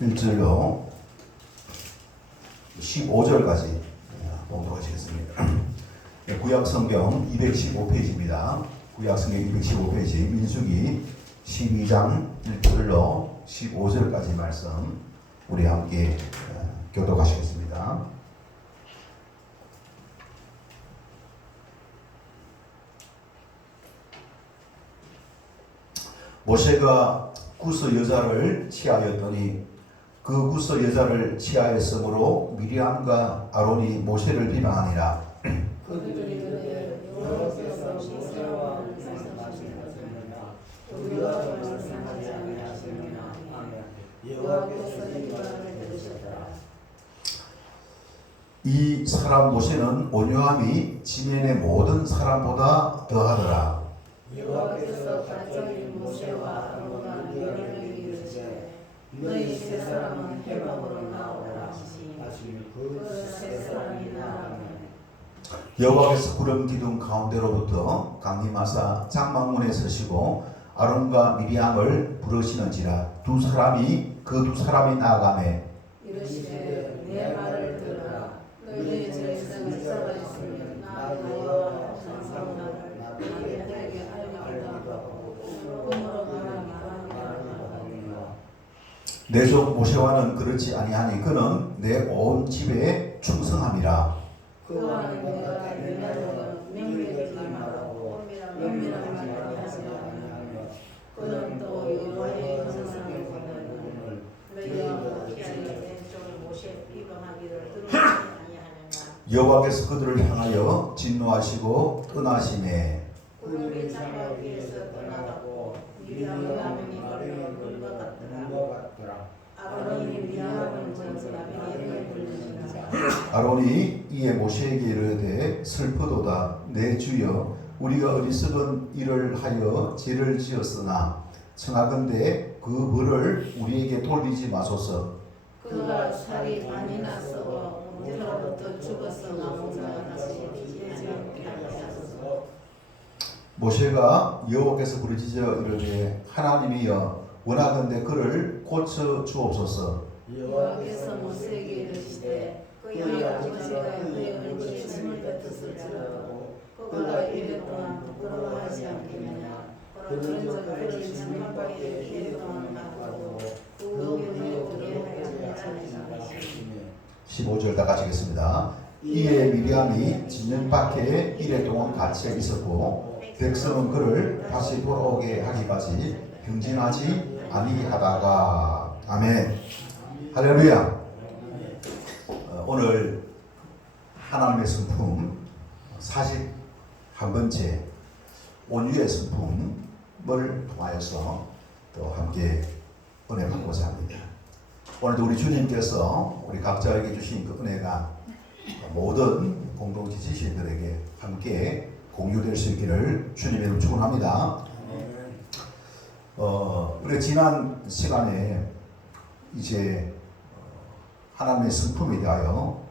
1절로 15절까지 보도록 하시겠습니다. 구약성경 215페이지입니다. 구약성경 215페이지 민수기 12장 1절로 15절까지 말씀 우리 함께 교독하시겠습니다. 모세가 구스 여자를 취하였더니 그 구스 여자를 취하였으므로 미리암과 아론이 모세를 비방하니라. 그들이 그때 여호와께서 모세와 말씀하시니라 우리가 말씀하지 아니하시느냐 여호와께서 이 말을 들으셨더라. 이 사람 모세는 온유함이 지면의 모든 사람보다 더하더라. 여호와께서 갑자기 모세와 아론과 너희에게 이르시되 너희 세 사람은 해방으로 나오라 하시니 그 세 사람이 나아가매 여호와께서 구름 기둥 가운데로부터 강림하사 장막문에 서시고 아론과 미리암을 부르시는지라 두 사람이 나아가매 이르시되 내 말을 들으라 너희 저에서 자가 있으면 나 여호와 장사오나를 나에게 알리기도 하고 꿈으로 말하니라. 내 종 모세와는 그렇지 아니하니 그는 내 온 집에 충성함이라. 그와는 내가 내려는 명령하지 말라고 은밀한 말을 하지 아니하며 그는 또 여호와의 형상을 보내는 너희와 피하여 내 종 모세 비방하기를 들었지 아니하느냐. 여호와께서 그들을 향하여 진노하시고 떠나시매 구름이 장막 위에서 떠나가고 미리암이 거리에 물과 같더라. 아론이 미리암을 먼저가 미리암을 불르니라. 아론이 이에 모세에게 이르되 슬프도다 내 주여 우리가 어리석은 일을 하여 죄를 지었으나 청하건대 그 벌을 우리에게 돌리지 마소서. 그가 살이 많이 나서 우리로부터 죽어서 나무가 다시 되지 않게 하소서. 모세가 여호와께서 부르짖어 이르되 하나님이여 원하건대 그를 고쳐 주옵소서. 여호와께서 모세에게 이르시되 그의 아버지가 그의 얼굴에 침을 뱉었을지라도 그가 이래 동안 부끄러워하지 않겠느냐. 그런즉 그를 장막밖에 이래 동안 놔두고 그 후에 오게 하지 않으시니 15절 다 같이 읽겠습니다. 이에 미리암이 진영 밖에 이래 동안 갇혀 있었고 백성은 그를 다시 돌아오게 하기까지 행진하지 아니하다가. 아멘. 할렐루야. 오늘 하나님의 성품 41번째 온유의 성품을 통하여서 또 함께 은혜 받고자 합니다. 오늘도 우리 주님께서 우리 각자에게 주신 그 은혜가 모든 공동체 지식인들에게 함께 공유될 수 있기를 주님의 이름으로 축원합니다. 우리 지난 시간에 이제 하나님의 성품에 대하여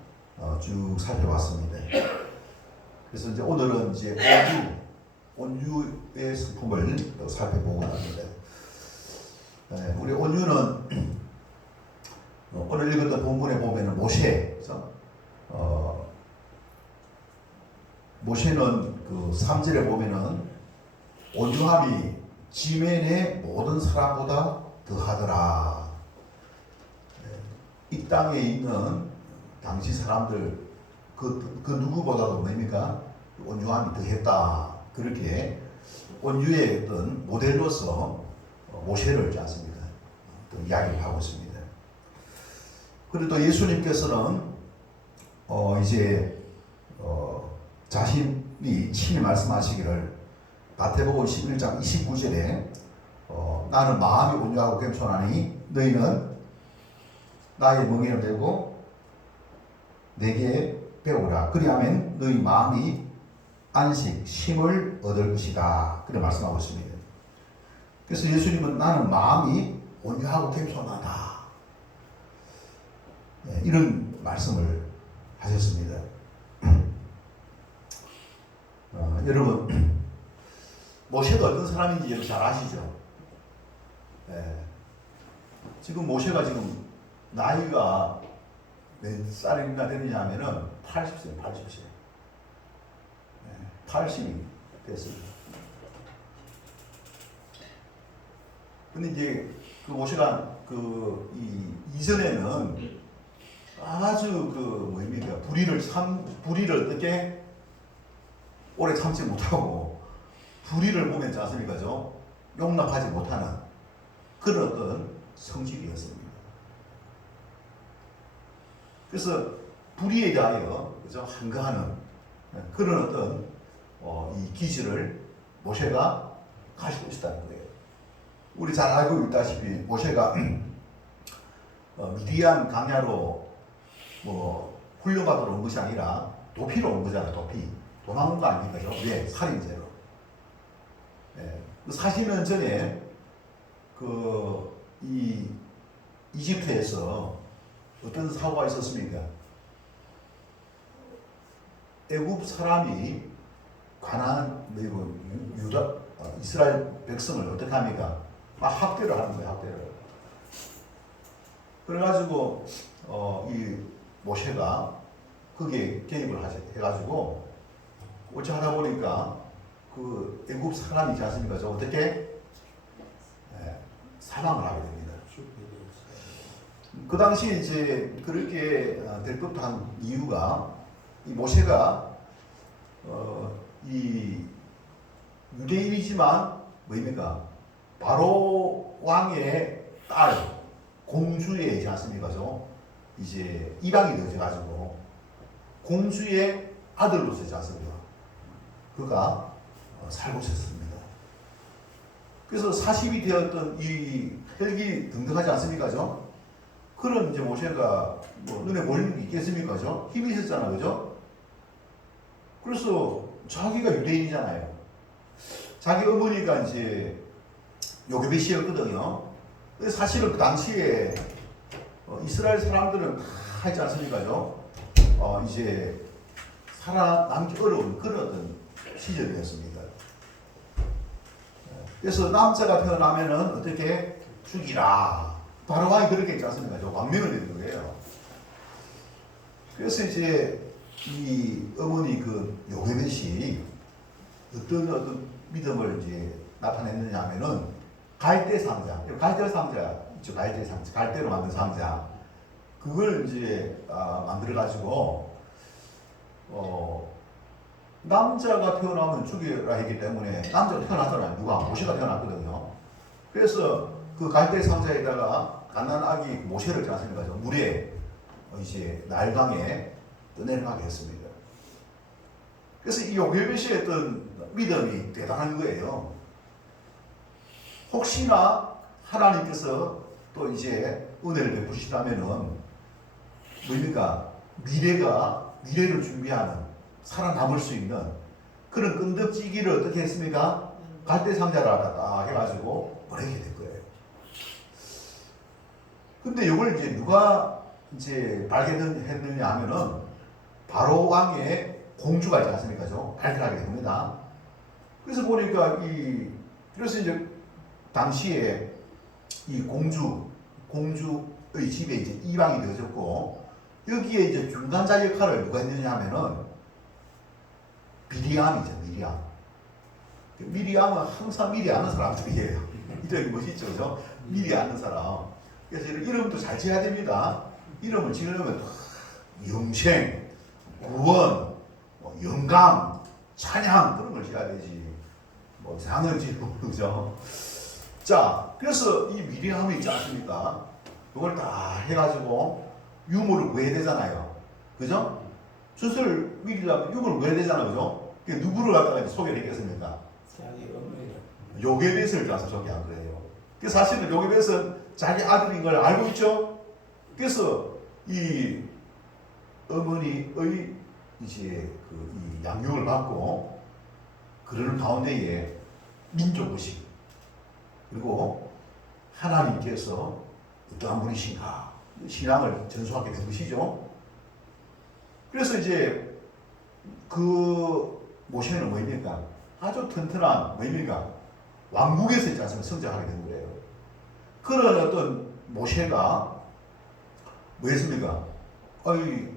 쭉 살펴봤습니다. 그래서 이제 오늘은 이제 온유의 성품을 살펴보고 합니다. 우리 온유는 오늘 읽었던 본문에 보면은 모세는 그 3절에 보면은 온유함이 지면의 모든 사람보다 더하더라. 이 땅에 있는 당시 사람들 그 누구보다도 뭡니까? 온유함이 더했다. 그렇게 온유의 어떤 모델로서 모세를 있지 않습니까? 또 이야기를 하고 있습니다. 그리고 또 예수님께서는 자신이 친히 말씀하시기를 마태복음 11장 29절에 나는 마음이 온유하고 겸손하니 너희는 나의 멍에를 대고 내게 배우라. 그리하면 너희 마음이 안식, 쉼을 얻을 것이다. 그렇게 말씀하고 있습니다. 그래서 예수님은 나는 마음이 온유하고 겸손하다. 이런 말씀을 하셨습니다. 여러분 모세가 어떤 사람인지 잘 아시죠? 지금 모세가 지금 나이가 몇 살이나 되느냐 하면은 80세, 80세. 80이 됐습니다. 근데 이제 그 모세가 이전에는 아주 뭡니까 불의를 어떻게 오래 참지 못하고 불의를 보면 있지 않습니까? 용납하지 못하는 그런 어떤 성질이었습니다. 그래서 불의에 대하여 항거하는 그런 어떤 이 기질을 모세가 가지고 있었다는 거예요. 우리 잘 알고 있다시피 모세가 미디안 강야로 훈련받으러 온 것이 아니라 도피로 온 거잖아요. 도망온 거 아닙니까? 왜? 살인죄로. 예. 40년 전에 이 이집트에서 어떤 사고가 있었습니까? 애굽 사람이 이스라엘 백성을 어떻게 합니까? 학대를 하는 거예요. 학대를. 그래가지고 이 모세가 거기에 개입을 해가지고 어찌 하다 보니까 그 애굽 사람이지 않습니까? 어떻게 사망을 하게 됩니다. 그 당시 이제 그렇게 될 법도 한 이유가 이 모세가 이 유대인이지만 뭡니까? 바로 왕의 딸 공주의 이지 않습니까? 이제 이방이 되어가지고 공주의 아들로서 이지 않습니까? 그가 살고 있었습니다. 그래서 40이 되었던 이 혈기 등등하지 않습니까? 그런 이제 모세가 눈에 보이는 게 있겠습니까? 힘이 있었잖아요. 그죠? 그래서 자기가 유대인이잖아요. 자기 어머니가 이제 요게벳이었거든요. 사실은 그 당시에 이스라엘 사람들은 다 하지 않습니까? 이제 살아남기 어려운 그런 어떤 시절이었습니다. 그래서 남자가 태어나면은 어떻게 죽이라. 바로 왕이 그렇게 했지 않습니까? 왕명을 내린 거예요. 그래서 이제 이 어머니 요게벳이 어떤 믿음을 이제 나타냈느냐 하면은 갈대 상자 있죠. 갈대로 만든 상자. 그걸 이제 만들어가지고 남자가 태어나면 죽이라 했기 때문에 남자가 태어났잖아요. 누가? 모세가 태어났거든요. 그래서 그 갈대 상자에다가 갓난 아기 모세를 있지 않습니까? 물에 이제 날강에 떠내려가게 했습니다. 그래서 이 요게벳의 어떤 믿음이 대단한 거예요. 혹시나 하나님께서 또 이제 은혜를 베푸시다면은 뭡니까? 미래를 준비하는 살아남을 수 있는 그런 끈덕지기를 어떻게 했습니까? 갈대 상자를 갖다 해가지고 보내게 될 거예요. 근데 이걸 이제 누가 이제 발견했느냐 하면은 바로 왕의 공주가 있지 않습니까? 발견하게 됩니다. 그래서 보니까 그래서 이제 당시에 이 공주의 집에 이제 이방이 되어졌고 여기에 이제 중간자 역할을 누가 했느냐 하면은 미리암이죠. 미리암은 항상 미리 아는 사람들이에요. 이름이 멋있죠, 그죠? 미리 아는 사람. 그래서 이름도 잘 지어야 됩니다. 이름을 지으려면 영생, 구원, 영감, 찬양 그런 걸 지어야 되지. 장을 지고 그죠? 자, 그래서 이 미리암이 있지 않습니까? 그걸 다 해가지고 유물을 구해야 되잖아요. 그죠? 주술 미리라면 유물을 구해야 되잖아요. 그죠? 누구를 갖다가 소개를 했겠습니까? 요게벳을 가서 소개한 거예요. 사실은 요게벳은 자기 아들인 걸 알고 있죠? 그래서 이 어머니의 이제 이 양육을 받고 그러는 가운데에 민족의식 그리고 하나님께서 어떠한 분이신가 신앙을 전수하게 된 것이죠. 그래서 이제 모세는 뭡니까? 아주 튼튼한 뭡니까? 왕국에서 있지 않습니까? 성장하게 된 거예요. 그런 어떤 모세가 뭐였습니까? 아니,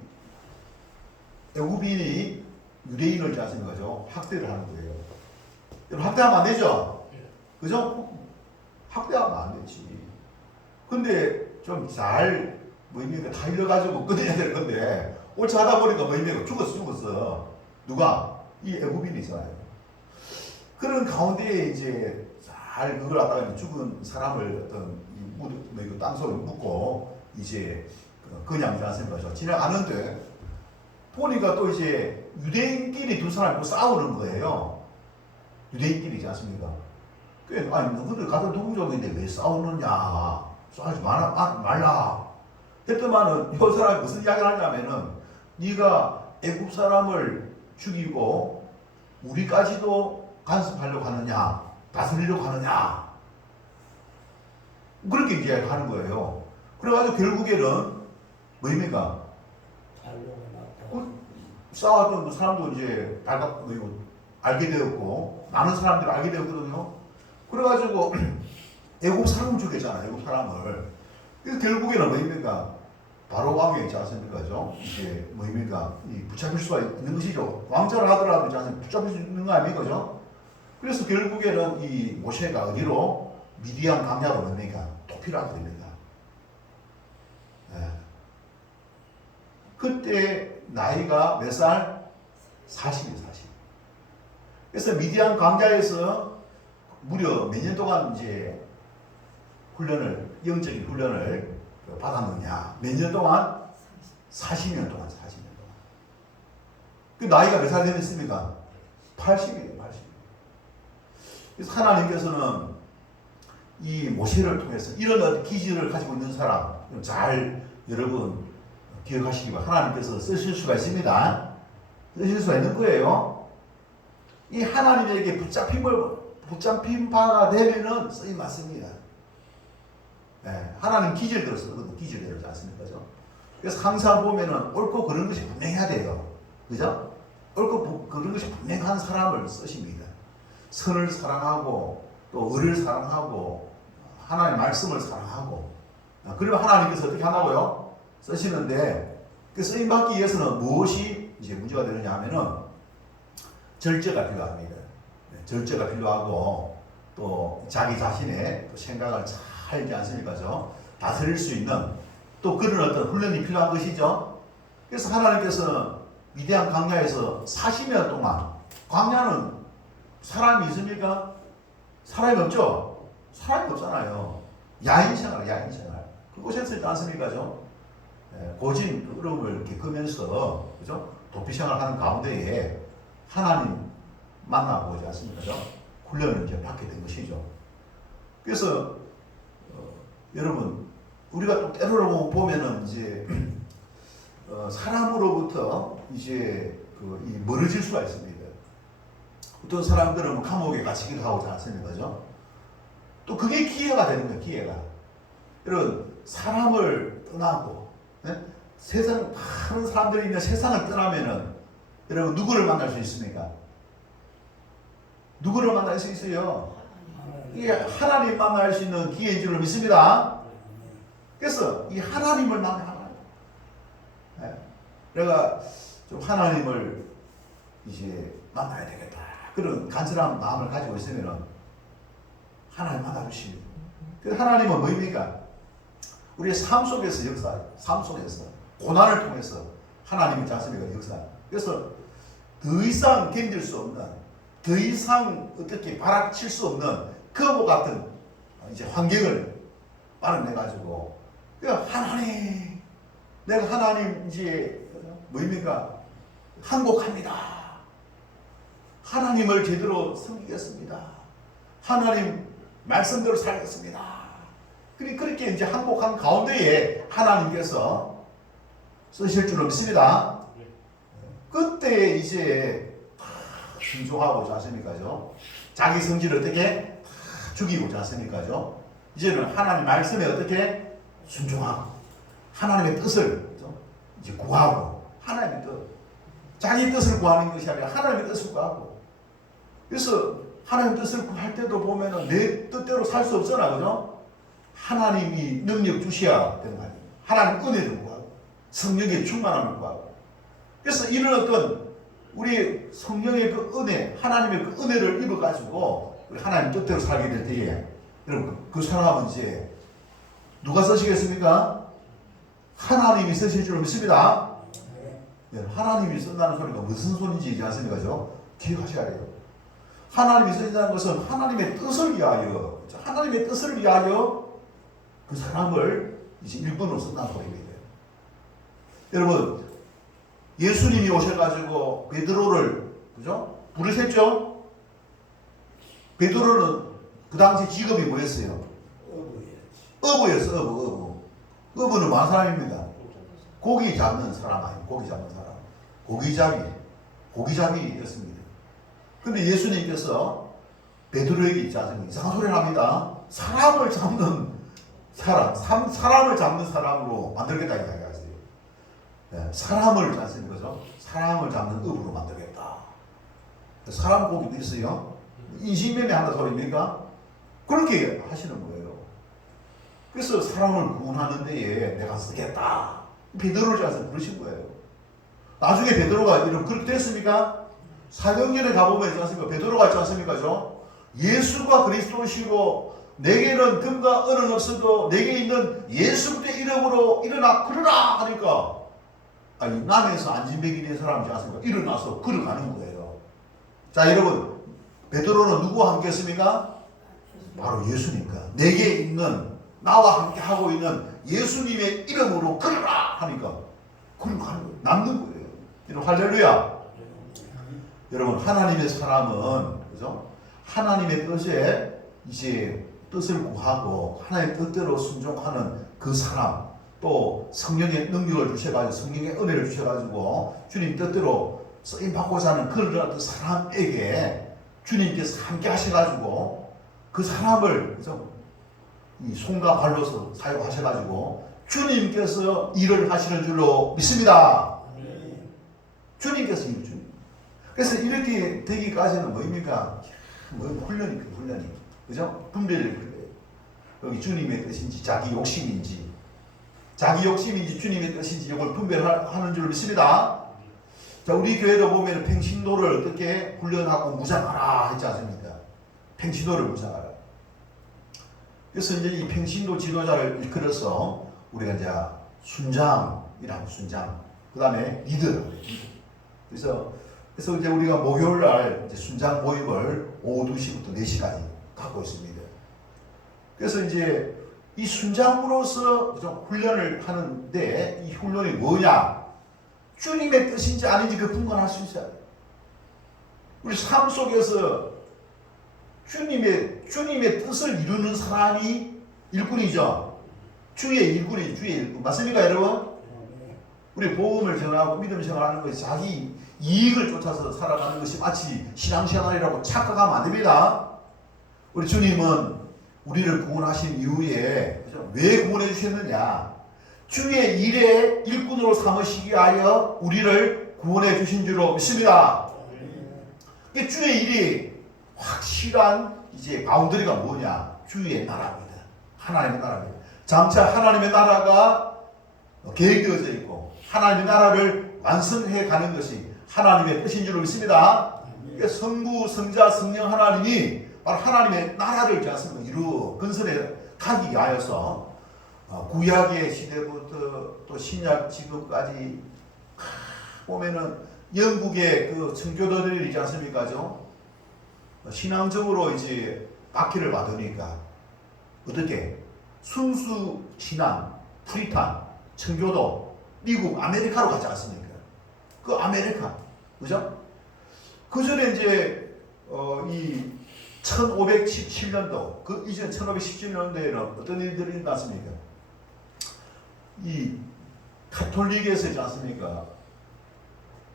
애굽인이 유대인을 자신인 거죠. 학대를 하는 거예요. 여러분, 학대하면 안 되죠? 그죠? 학대하면 안 되지. 근데 좀 잘, 뭐입니까? 달려가지고 끝내야 될 건데, 옳지 하다 보니까 뭐입니까? 죽었어. 누가? 이 애굽인이 있잖아요. 그런 가운데에 이제 잘 그걸 갖다가 죽은 사람을 어떤 땅 속에 묻고 이제 그냥 지나는 거죠. 지나가는데 보니까 또 이제 유대인끼리 두 사람이 또 싸우는 거예요. 유대인끼리지 않습니까? 아니 너희들 같은 동족인데 왜 싸우느냐? 싸우지 말라. 했더만은 이 사람이 무슨 이야기를 하냐면은 네가 애굽 사람을 죽이고 우리까지도 간섭하려고 하느냐? 다스리려고 하느냐? 그렇게 이제 하는 거예요. 그래가지고 결국에는 뭐입니까? 싸웠던 사람도 이제 알게 되었고 많은 사람들이 알게 되었거든요. 그래가지고 애굽 사람을 죽였잖아요. 애굽 사람을. 그래서 결국에는 뭐입니까? 바로 왕이 있지 않습니까? 이제 뭐입니까? 붙잡힐 수가 있는 것이죠. 왕자를 하더라도 이제 붙잡힐 수 있는 거 아닙니까? 그죠? 그래서 결국에는 이 모세가 어디로? 미디안 강야로 뭡니까? 도피하게 됩니다. 네. 그때 나이가 몇 살? 40이에요, 40. 그래서 미디안 광야에서 무려 몇 년 동안 이제 영적인 훈련을 받았느냐? 몇 년 동안? 40년 동안. 그 나이가 몇 살 되었습니까? 80이에요, 80. 그래서 하나님께서는 이 모세를 통해서 이런 기질을 가지고 있는 사람, 잘 여러분 기억하시기 바랍니다. 하나님께서 쓰실 수가 있습니다. 쓰실 수가 있는 거예요. 이 하나님에게 붙잡힌 바가 되면은 쓰임 맞습니다. 네, 하나님 기질대로 쓰거든요. 기질대로지 않습니까? 그래서 항상 보면은 옳고 그런 것이 분명해야 돼요. 그죠? 옳고 그런 것이 분명한 사람을 쓰십니다. 선을 사랑하고 또 의를 사랑하고 하나님의 말씀을 사랑하고 그러면 하나님께서 어떻게 한다고요? 쓰시는데 그 쓰임받기 위해서는 무엇이 이제 문제가 되느냐 하면은 절제가 필요합니다. 절제가 필요하고 또 자기 자신의 또 생각을 잘 알지 않습니까? 다스릴 수 있는 또 그런 어떤 훈련이 필요한 것이죠. 그래서 하나님께서는 미디안 광야에서 40년 동안 광야는 사람이 있습니까? 사람이 없죠? 사람이 없잖아요. 야인생활. 그곳에서 있지 않습니까? 고진 흐름을 겪으면서 그죠? 도피생활하는 가운데에 하나님 만나고 오지 않습니까? 훈련을 이제 받게 된 것이죠. 그래서 여러분 우리가 또 때로 보면은 이제 사람으로부터 이제 멀어질 수가 있습니다. 어떤 사람들은 감옥에 갇히기도 하고 하지 않습니까? 또 그게 기회가 되는 거예요. 기회가. 여러분 사람을 떠나고 세상 많은 사람들이 있는 세상을 떠나면은 여러분 누구를 만날 수 있습니까? 누구를 만날 수 있어요? 이게 하나님 만날 수 있는 기회인 줄 믿습니다. 그래서 이 하나님을 만나야 내가 좀 하나님을 이제 만나야 되겠다. 그런 간절한 마음을 가지고 있으면 하나님 만나주십니다. 그래서 하나님은 뭐입니까? 우리의 삶 속에서 역사, 삶 속에서 고난을 통해서 하나님의 자신의 역사. 그래서 더 이상 견딜 수 없는, 더 이상 어떻게 발악칠 수 없는 그와 같은 이제 환경을 마련해 가지고, 하나님, 내가 하나님 이제 뭐입니까? 항복합니다. 하나님을 제대로 섬기겠습니다. 하나님 말씀대로 살겠습니다. 그렇게 이제 항복한 가운데에 하나님께서 쓰실 줄로 믿습니다. 그때 이제 순종하고자 하십니까? 자기 성질을 어떻게 죽이고자 하십니까? 이제는 하나님 말씀에 어떻게 순종하고 하나님의 뜻을 이제 구하고 하나님의 뜻, 자기 뜻을 구하는 것이 아니라 하나님의 뜻을 구하고. 그래서 하나님의 뜻을 구할 때도 보면은 내 뜻대로 살 수 없잖아, 그죠? 하나님이 능력 주셔야 되는 거 아니에요. 하나님 은혜를 구하고. 성령의 충만함을 구하고. 그래서 이런 어떤 우리 성령의 그 은혜, 하나님의 그 은혜를 입어가지고 우리 하나님 뜻대로 살게 될 때에 여러분 그 사람은 이제 누가 쓰시겠습니까? 하나님이 쓰실 줄 믿습니다. 하나님이 쓴다는 소리가 무슨 소리인지 이제 아십니까? 기억하셔야 돼요. 하나님이 쓰신다는 것은 하나님의 뜻을 위하여, 하나님의 뜻을 위하여 그 사람을 이제 일본으로 쓴다는 소리입니다. 여러분, 예수님이 오셔가지고 베드로를, 그죠? 부르셨죠? 베드로는 그 당시 직업이 뭐였어요? 어부였어, 어부. 어부는 무슨 사람입니다? 고기 잡는 사람 아니에요. 고기 잡는 사람. 고기잡이였습니다. 근데 예수님께서 베드로에게 있지 않습니까? 이상한 소리를 합니다. 사람을 잡는 사람으로 만들겠다 이 이야기하세요. 네, 사람을 잡는 거죠. 사람을 잡는 업으로 만들겠다. 사람 고기도 있어요. 인신매매 한다 소리입니까? 그렇게 하시는 거예요. 그래서 사람을 구원하는 데에 내가 쓰겠다. 베드로를 잡아서 부르신 거예요. 나중에 베드로가 이런 그렇게 됐습니까? 사도행전에 가보면 있지 않습니까? 베드로가 있지 않습니까? 예수가 그리스도시고 내게는 금과 은은 없어도 내게 있는 예수 그리스도의 이름으로 일어나 걸으라 하니까 아니 남에서 안진뱅이 된 사람이지 않습니까? 일어나서 걸어가는 거예요. 자 여러분 베드로는 누구와 함께 했습니까? 바로 예수님과 내게 있는 나와 함께 하고 있는 예수님의 이름으로 걸어라 하니까 걸어가는 거예요. 남는 거예요. 여러분 할렐루야. 여러분 하나님의 사람은 그죠? 하나님의 뜻에 이제 뜻을 구하고 하나님의 뜻대로 순종하는 그 사람 또 성령의 능력을 주셔가지고 성령의 은혜를 주셔가지고 주님 뜻대로 쓰임 받고자 하는 그런 사람에게 주님께서 함께 하셔가지고 그 사람을 그죠? 이 손과 발로서 사용하셔가지고 주님께서 일을 하시는 줄로 믿습니다. 주님께서 일을 주님. 그래서 이렇게 되기까지는 뭐입니까? 훈련이. 그죠? 분별을 그래요. 여기 주님의 뜻인지 자기 욕심인지 주님의 뜻인지 이걸 분별하는 줄 믿습니다. 자, 우리 교회도 보면 팽신도를 어떻게 훈련하고 무장하라 했지 않습니까? 팽신도를 무장하라. 그래서 이제 이 팽신도 지도자를 일컬어서 우리가 이제 순장이라고 순장. 그 다음에 리더. 그래서 이제 우리가 목요일 날 이제 순장 모임을 오후 2시부터 4시까지 갖고 있습니다. 그래서 이제 이 순장으로서 훈련을 하는데 이 훈련이 뭐냐? 주님의 뜻인지 아닌지 그 분간할 수 있어요. 우리 삶 속에서 주님의 뜻을 이루는 사람이 일꾼이죠. 주의 일꾼. 맞습니까, 여러분? 우리 복음을 전하고 믿음 생활하는 것이 자기 이익을 쫓아서 살아가는 것이 마치 신앙생활이라고 착각하면 안 됩니다. 우리 주님은 우리를 구원하신 이후에 왜 구원해 주셨느냐? 주의 일에 일꾼으로 삼으시기 위하여 우리를 구원해 주신 줄로 믿습니다. 주의 일이 확실한 이제 바운더리가 뭐냐? 주의 나라입니다. 하나님의 나라입니다. 장차 하나님의 나라가 계획되어져 있고 하나님의 나라를 완성해 가는 것이 하나님의 뜻인 줄로 믿습니다. 성부, 성자, 성령 하나님이 바로 하나님의 나라를 이루어 건설해 가기 위하여서 구약의 시대부터 또 신약 지금까지 보면은 영국의 그 청교도들이지 않습니까? 신앙적으로 이제 박해를 받으니까 어떻게 순수 신앙, 프리탄, 청교도, 미국, 아메리카로 가지 않습니까? 그 아메리카, 그죠? 그 전에 이제 이 1517년도, 그 이전 1517년도에는 어떤 일들이 있었습니까? 이 카톨릭에서 있지 않습니까?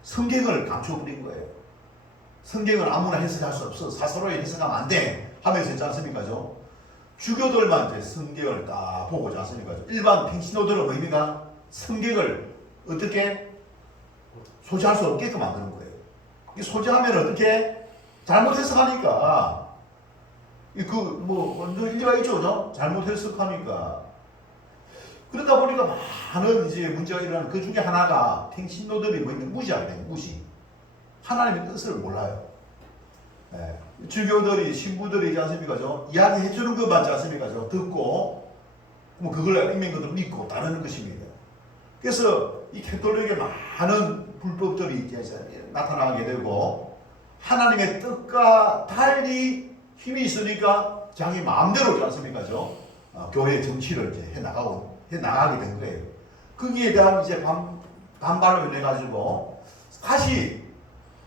성경을 감춰버린 거예요. 성경을 아무나 해석할 수 없어. 사서로에 해석하면 안 돼. 하면서 있지 않습니까? 주교들만 이제 성경을 딱 보고 있지 않습니까? 일반 평신도들은 뭡니까? 성경을 어떻게 소지할 수 없게끔 만드는 거예요. 이 소지하면 어떻게 잘못 해석하니까 완전 일리가 있죠, 잘못 해석하니까. 그러다 보니까 많은 이제 문제가 일어나는 그 중에 하나가 평신도들이 뭐냐면 무지하게 돼요. 무지. 하나님의 뜻을 몰라요. 예. 주교들이 신부들이 있지 않습니까? 이야기해 주는 것만 있지 않습니까? 듣고 뭐 그걸 있는 것들 믿고 따르는 것입니다. 그래서 이 캐톨릭에 많은 불법들이 이제 나타나게 되고 하나님의 뜻과 달리 힘이 있으니까 자기 마음대로 있지 않습니까? 교회 정치를 이제 해 나가게 된 거예요. 거기에 대한 이제 반발로 인해 가지고 다시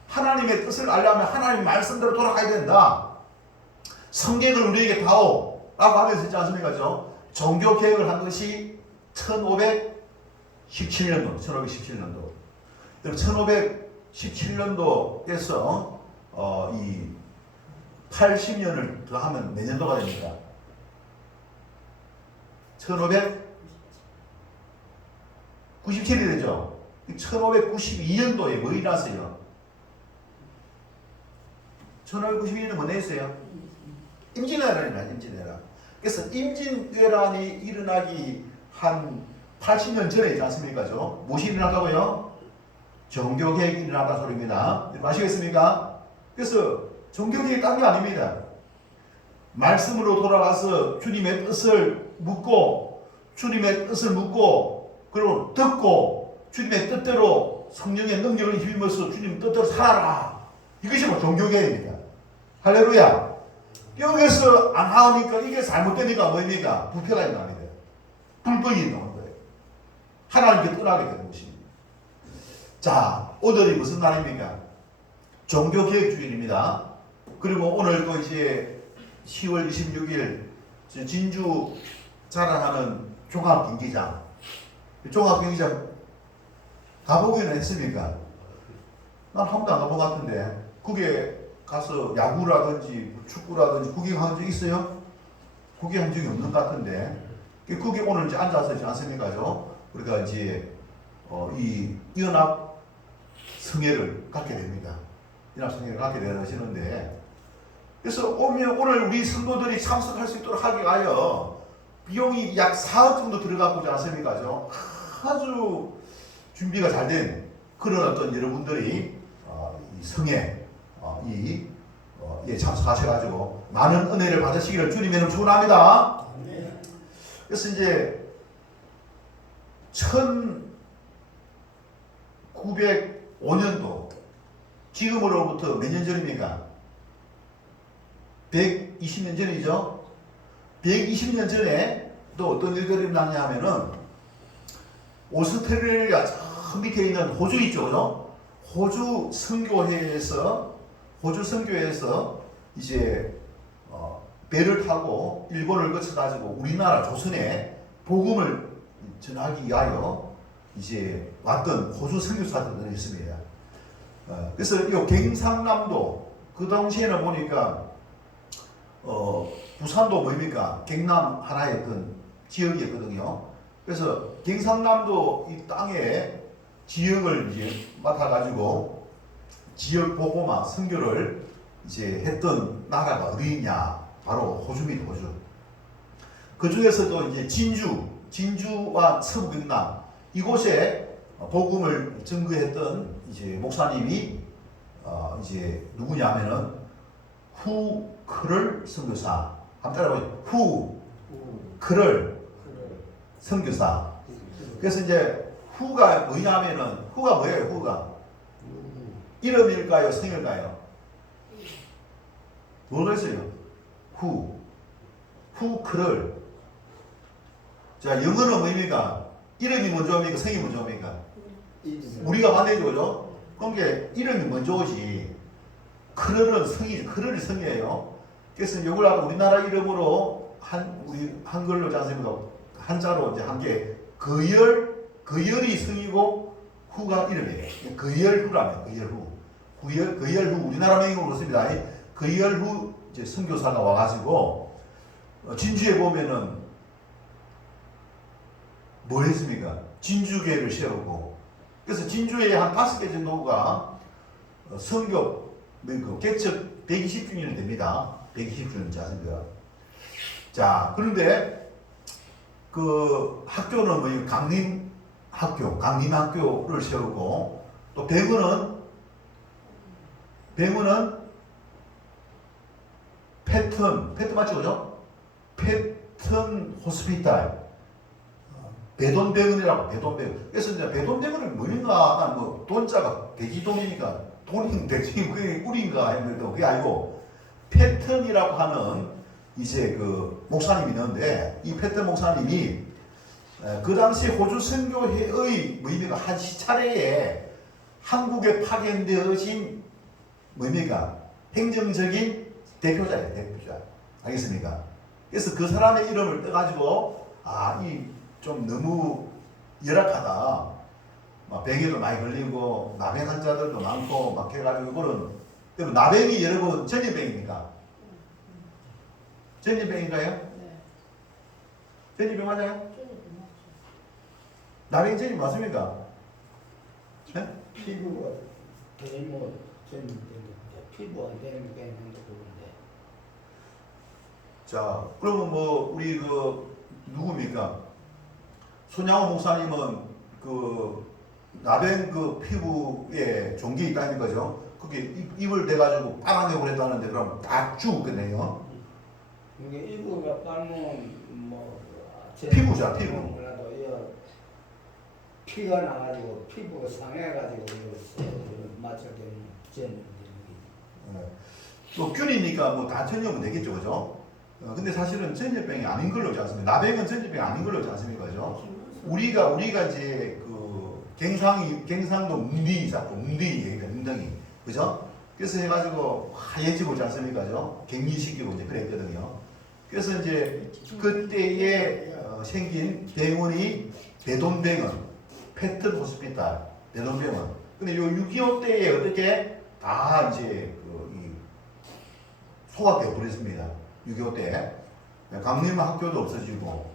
하나님의 뜻을 알려면 하나님 말씀대로 돌아가야 된다. 성경을 우리에게 다오 라고 하면서 있지 않습니까? 종교 개혁을 한 것이 1517년도. 1517년도에서 이 80년을 더하면 몇 년도가 됩니까? 1597이 되죠. 1592년도에 뭐 일어났어요? 1592년에 뭐 냈어요? 임진왜란이라. 그래서 임진왜란이 일어나기 한 80년 전에 있지 않습니까? 무엇이 일어났다고요? 종교개혁이 일어났다는 소리입니다. 아시겠습니까? 그래서 종교개혁이 딴 게 아닙니다. 말씀으로 돌아가서 주님의 뜻을 묻고 그리고 듣고 주님의 뜻대로 성령의 능력을 힘입어서 주님 뜻대로 살아라. 이것이 뭐 종교개혁입니다. 할렐루야. 여기서 안 하니까 이게 잘못되니까 뭐입니까? 부패가 있는 겁니다. 불법이 있는 거예요. 하나님께 떠나게 되는 것입니다. 자, 오늘이 무슨 날입니까? 종교개혁주일입니다. 그리고 오늘 또 이제 10월 26일 진주 자랑하는 종합경기장 가보기는 했습니까? 난 한 번도 안 가본 것 같은데 그게 가서 야구라든지 축구라든지 구경한 적 있어요? 구경한 적이 없는 것 같은데 그게 오늘 이제 앉아서 있지 않습니까? 우리가 이제 이 연합 성회를 갖게 됩니다. 연합 성회를 갖게 되시는데 그래서 오늘 우리 성도들이 참석할 수 있도록 하기 위하여 비용이 약 4억 정도 들어가고 있지 않습니까? 아주 준비가 잘 된 그런 어떤 여러분들이 이 성회 예, 참석하셔가지고 많은 은혜를 받으시기를 주님의 이름으로 축원합니다. 그래서 이제 1905년도 지금으로부터 몇 년 전입니까? 120년 전이죠. 120년 전에 또 어떤 일들이 일어났냐 하면은 오스트레일리아 저 밑에 있는 호주 있죠, 그죠? 호주 선교회에서 이제 배를 타고 일본을 거쳐가지고 우리나라 조선에 복음을 전하기 위하여 이제 왔던 호주 선교사들이 있습니다. 그래서 이 경상남도 그 당시에는 보니까 부산도 뭡니까? 경남 하나의 어떤 지역이었거든요. 그래서 경상남도 이 땅에 지역을 이제 맡아가지고 지역 보고만 선교를 이제 했던 나라가 어디냐? 바로 호주입니다. 호주. 그 중에서도 이제 진주와 서북경남 이곳에 복음을 증거했던 이제 목사님이 이제 누구냐면은 후크를 선교사. 한번 따라해보세요. 후크를 선교사. 그래서 이제 후가 뭐냐면은 후가 뭐예요? 후가 이름일까요? 성일까요? 모르겠어요. 후크를. 자, 영어는 뭐입니까? 이름이 먼저 옵니까? 성이 먼저 옵니까? 우리가 반대죠, 그죠? 그러니까 이름이 먼저 오지. 크르는 성이, 크르는 성이에요. 그래서 이걸 아까 우리나라 이름으로 우리 한글로 자습니다. 한자로 이제 함께 거열이 성이고 후가 이름이에요. 거열후라면 거열후 우리나라 명칭으로 그렇습니다. 거열후 이제 선교사가 와가지고 진주에 보면은 뭐 했습니까? 진주교회를 세우고 그래서 진주에 한 5개 정도가 선교 개척 120주년이 됩니다. 120주년이지 않습니까? 자, 그런데 그 학교는 뭐 강림학교를 세우고 또 병원은 패턴 맞죠, 그죠? 패턴 호스피탈, 배돈병원이라고, 배돈병원. 그래서 이제 배돈병원은 뭐인가, 난 뭐 돈자가 돼지돈이니까 돈이 돼지 그게 꿀인가 했는데 그게 아니고 패턴이라고 하는 이제 그 목사님이 있는데 이 패턴 목사님이 그 당시 호주 선교회의 뭐입니까 한 시차례에 한국에 파견되어진 뭐입니까 행정적인 대표자예요, 대표자. 알겠습니까? 그래서 그 사람의 이름을 떠가지고 이 좀 너무 열악하다. 막 병에도 많이 걸리고 나병 환자들도 많고 막 해가지고 그런 나병이 여러분 전염병입니까? 전염병인가요? 네. 전염병 맞아요? 나병 전염 맞습니까? 네? 피부가 되게 뭐 피부 안 되는 게 있는데 그런데 자, 그러면 뭐 우리 그 누굽니까? 손양호 목사님은 그 나병 그 피부에 종기 있다는 거죠. 그게 입을 대가지고 빨아내고 그랬다는데 그럼 다 죽겠네요. 이게 일부가 빨면 뭐 피부죠, 피부. 그래도 이 피가 나가지고 피부가 상해가지고 맞춰되는 전염이 또 균이니까 뭐 다 전염은 되겠죠, 그죠? 근데 사실은 전염병이 아닌 걸로 알지 않습니까? 나병은 전염병이 아닌 걸로 알지 않습니까, 그죠? 우리가 이제 그 갱상도 웅덩이 잡고 웅덩이 그죠? 그래서 해가지고 하얘지고 있지 않습니까, 그죠? 갱리시키고 이제 그랬거든요. 그래서 이제 그때에 생긴 병원이 배돈병원, 패턴 호스피탈, 배돈병원. 근데 요 6.25 때에 어떻게 다 이제 소각되어 버렸습니다. 6.25 때. 강림학교도 없어지고,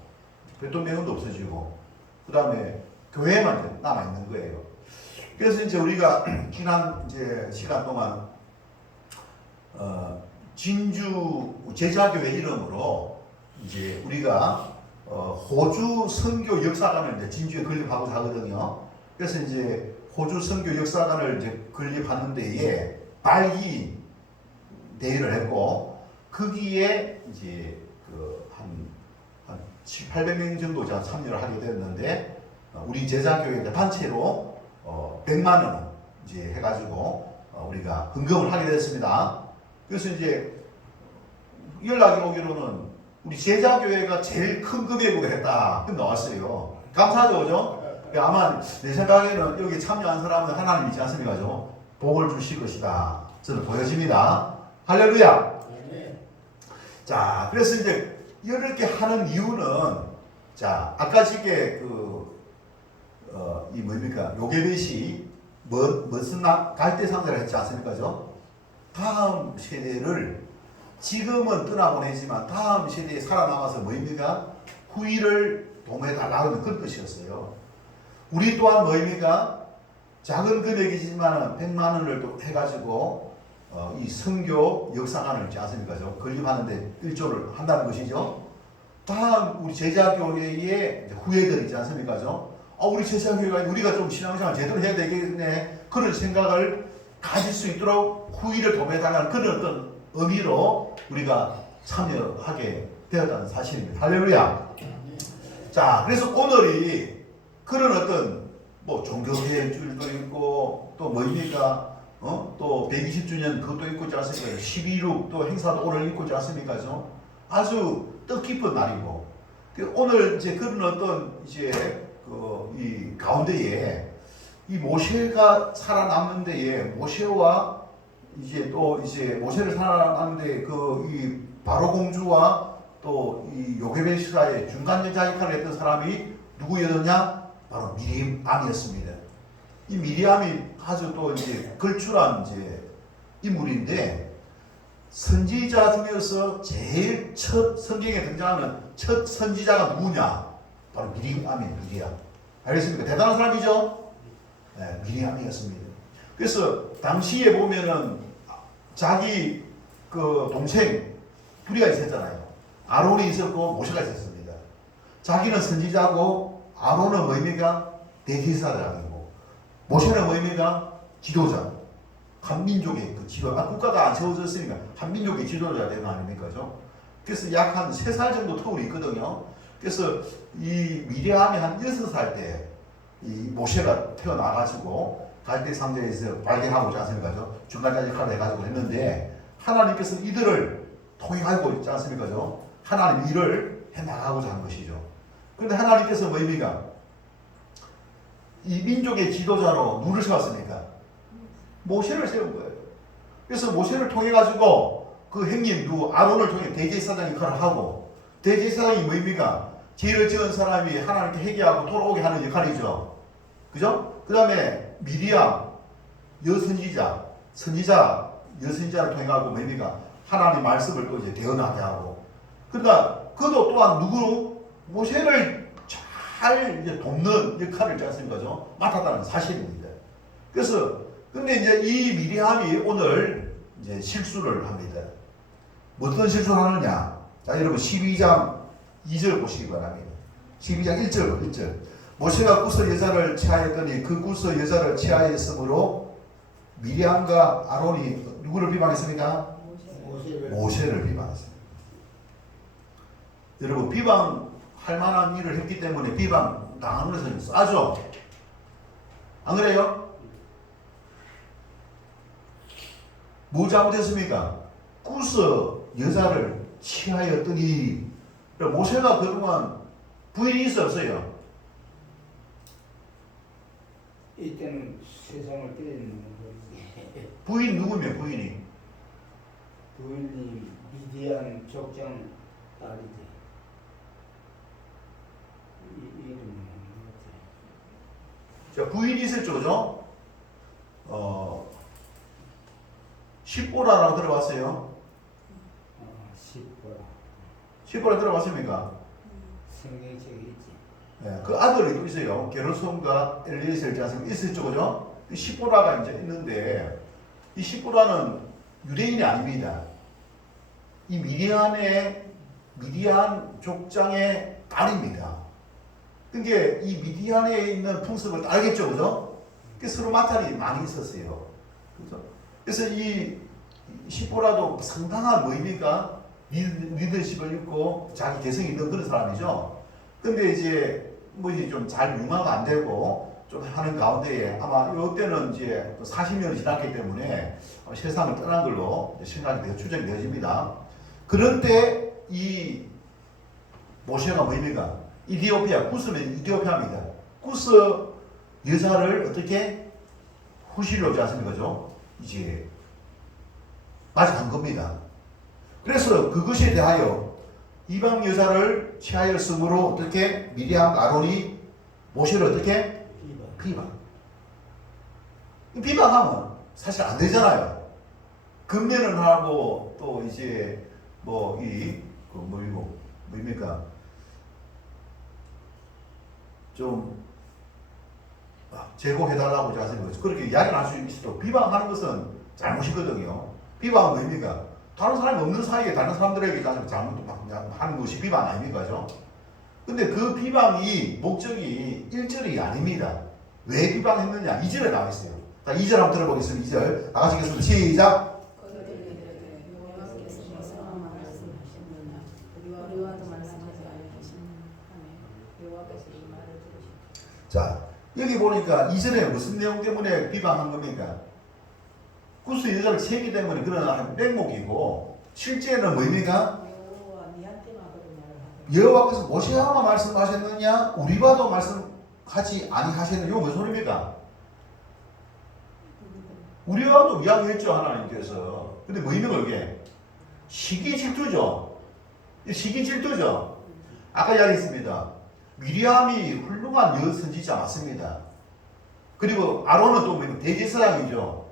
배돈병원도 없어지고, 그 다음에 교회만 남아있는 거예요. 그래서 이제 우리가 지난 이제 시간 동안, 진주 제자교회 이름으로 이제 우리가 호주 선교 역사관을 이제 진주에 건립하고자 하거든요. 그래서 이제 호주 선교 역사관을 이제 건립하는 데에 발기 대회를 했고 거기에 이제 한 7, 800명 정도 제가 참여를 하게 됐는데 우리 제자교회 단체로 100만 원 이제 해가지고 우리가 헌금을 하게 됐습니다. 그래서 이제 연락이 오기로는 우리 제자교회가 제일 큰 금액으로 했다. 나왔어요. 감사하죠, 그죠? 아마 내 생각에는 여기 참여한 사람은 하나님 있지 않습니까? 죠? 복을 주실 것이다. 저는 보여집니다. 할렐루야! 자, 그래서 이제 이렇게 하는 이유는 자, 아까 지게 이 뭡니까? 요게벳이 무슨 갈대상자를 했지 않습니까? 죠? 다음 세대를 지금은 떠나보내지만 다음 세대에 살아남아서 뭐입니까? 후위를 도모해달라는 그런 뜻이었어요. 우리 또한 뭐입니까? 작은 금액이지만 100만 원을 또 해가지고 이 선교 역사관을 있지 않습니까? 건립하는데 일조를 한다는 것이죠. 다음 우리 제자교회의 후예들 있지 않습니까? 우리 제자교회가 우리가 좀 신앙생활 제대로 해야 되겠네. 그런 생각을 가질 수 있도록 후위를 도모해달라는 그런 어떤 의미로 우리가 참여하게 되었다는 사실입니다. 할렐루야. 자, 그래서 오늘이 그런 어떤 뭐 종교개혁주일도 있고 또 뭐입니까? 또 120주년 그것도 있고 있지 않습니까? 12.6 또 행사도 오늘 있고 있지 않습니까? 아주 뜻깊은 날이고 오늘 이제 그런 어떤 이제 이 가운데에 이 모세가 살아남는 데에 모세와 이제 또 이제 모세를 살아남는데 이 바로 공주와 또 이 요게벳이라의 중간 여자 역할을 했던 사람이 누구였느냐? 바로 미리암이었습니다. 이 미리암이 아주 또 이제 걸출한 이제 인물인데 선지자 중에서 제일 첫 성경에 등장하는 첫 선지자가 누구냐? 바로 미리암이에요. 미리암. 알겠습니까? 대단한 사람이죠? 네, 미리암이었습니다. 그래서 당시에 보면은 자기 그 동생 둘이가 있었잖아요. 아론이 있었고 모세가 있었습니다. 자기는 선지자고 아론은 뭐입니까? 대제사장이고 모세는 뭐입니까? 지도자. 한 민족의 그 지도, 국가가 안 세워졌으니까 한 민족의 지도자가 되는 거 아닙니까? 그래서 약 한 3살 정도 터울이 있거든요. 그래서 이 미리암이 한 6살 때 이 모세가 태어나가지고 갈대 상자에서 발견하고자 않습니까? 중간자리 역할을 해가지고 했는데 하나님께서 이들을 통행하고 있지 않습니까? 하나님 일을 해나가고자 하는 것이죠. 그런데 하나님께서 뭐입니까? 이 민족의 지도자로 누를 세웠습니까? 모세를 세운 거예요. 그래서 모세를 통해 가지고 그 형님 아론을 통해 대제사장 역할을 하고, 대제사장이 뭐입니까? 죄를 지은 사람이 하나님께 회개하고 돌아오게 하는 역할이죠. 그죠? 그 다음에 미리암 여선지자, 여선지자를 통해 가지고 뭐입니까? 하나님 말씀을 또 이제 대언하게 하고. 그러니까 그도 또한 모세를 잘 이제 돕는 역할을 하지 않습니까? 맡았다는 사실입니다. 그래서 근데 이제 이 미리암이 오늘 이제 실수를 합니다. 어떤 실수를 하느냐? 자, 여러분 12장 2절 보시기 바랍니다. 12장 1절. 모세가 구스 여자를 취하였더니 그 구스 여자를 취하였으므로 미리암과 아론이 누구를 비방했습니까? 모세를 비방했습니다. 여러분 비방할 만한 일을 했기 때문에 비방 당하는 것은 싸죠. 안 그래요? 뭐 잘못했습니까? 구스 여자를 취하였더니 모세가 그동안 부인이 있었어요. 이때는 세상을 때리는 거지. 부인 누구면 부인이? 부인이 미디안 족장 딸이지. 이름이 자, 부인이 있을 적이죠. 십보라라고 들어봤어요? 십보라 들어봤습니까? 성경책이 있지. 네, 그 아들이 또 있어요. 게르솜과 엘리에셀 자손이 있을 적이죠. 이 십보라가 이제 있는데 이 십보라는 유대인이 아닙니다. 이 미디안 족장의 딸입니다. 그게 이 미디안에 있는 풍습을 따르겠죠, 그죠? 서로 마찰이 많이 있었어요. 그죠? 그래서 이 십보라도 상당한 뭐입니까? 리더십을 입고 자기 개성이 있는 그런 사람이죠. 근데 이제 뭐 이제 좀 잘 융화가 안 되고 좀 하는 가운데에 아마 이때는 이제 40년이 지났기 때문에 세상을 떠난 걸로 생각이 되어 추정이 되어집니다. 그런 때 이 모세가 뭐입니까? 구스는 이디오피아입니다. 구스 여자를 어떻게 후시려지 않습니까? 이제 맞이한 겁니다. 그래서 그것에 대하여 이방 여자를 취하였으므로 어떻게 미리암 아론이 모세를 어떻게 비방하면 사실 안 되잖아요. 금면을 하고 또 이제 뭐입니까? 좀 제공해달라고 하시는 거죠. 그렇게 이야기를 할 수 있어도 비방하는 것은 잘못이거든요. 비방은 뭡니까? 다른 사람이 없는 사이에 다른 사람들에게 잘못하는 것이 비방 아닙니까? 근데 그 비방이 목적이 1절이 아닙니다. 왜 비방했느냐? 2절에 나와 있어요. 자, 2절 한번 들어보겠습니다. 2절 나가시겠습니다. 시작. 자, 여기 보니까 2절에 무슨 내용 때문에 비방한 겁니까? 구스 여자를 채기 때문에 그런 맹목이고, 실제는 뭡니까? 여호와께서 모세와만 말씀하셨느냐? 우리와도 말씀하지 아니하셨느냐? 이거 무슨 소리입니까? 우리와도 이야기했죠, 하나님께서. 근데 뭐 있는 거 이게? 시기 질투죠. 시기 질투죠. 아까 이야기했습니다. 미리암이 훌륭한 여선지자 맞습니다. 그리고 아론은 또 대제사장이죠.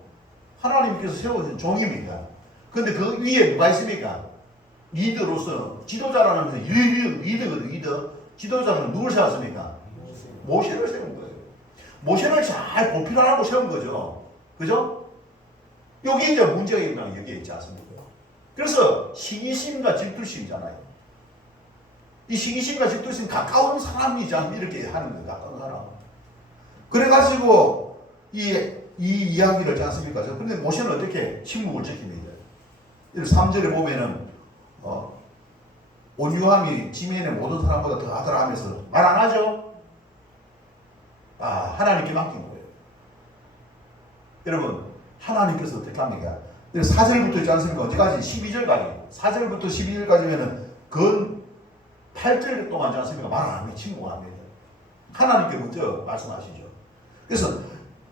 하나님께서 세워준 종입니다. 그런데 그 위에 누가 있습니까? 리더로서 지도자라는 것은 리더거든요. 리더. 지도자는 누굴 세웠습니까? 모세를 세운 거예요. 모세를 잘 보필하라고 세운 거죠. 그죠? 여기 이제 문제가 있는 여기에 있지 않습니까? 그래서 시기심과 질투심이잖아요. 이 시기심과 질투심 가까운 사람이지 않 이렇게 하는 거예요. 가까운 사람. 그래가지고 이 이야기를 하지 않습니까? 그런데 모세는 어떻게 침묵을 지킵니다. 3절에 보면은 온유함이 지면의 모든 사람보다 더하더라 하면서 말 안 하죠. 하나님께 맡긴 거예요. 여러분 하나님께서 어떻게 합니까? 4절부터 있지 않습니까? 언제까지? 12절까지. 4절부터 12절까지면은 근 8절 동안 있지 않습니까? 말 안 합니다. 침묵을 합니다. 하나님께 먼저 말씀하시죠. 그래서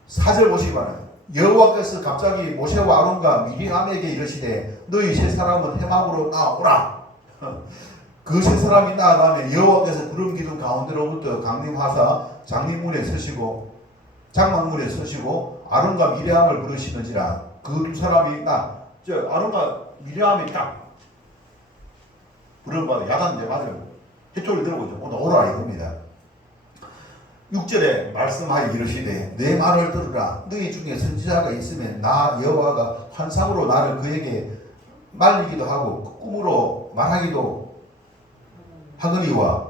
4절 보시기 바랍니다. 여호와께서 갑자기 모세와 아론과 미리암에게 이르시되 너희 세 사람은 해막으로 나오라. 그 세 사람이 나아가면 여호와께서 구름 기둥 가운데로부터 강림하사 장림문에 서시고 장막문에 서시고 아론과 미리암을 부르시는지라. 그 두 사람이 아론과 미리암이 딱 부름받아 야단데 맞아요. 해초를 들어보죠. 오늘 오라 이겁니다. 6절에 말씀하여 이르시되 내 말을 들으라. 너희 중에 선지자가 있으면 나 여호와가 환상으로 나를 그에게 말리기도 하고 꿈으로 말하기도 하거니와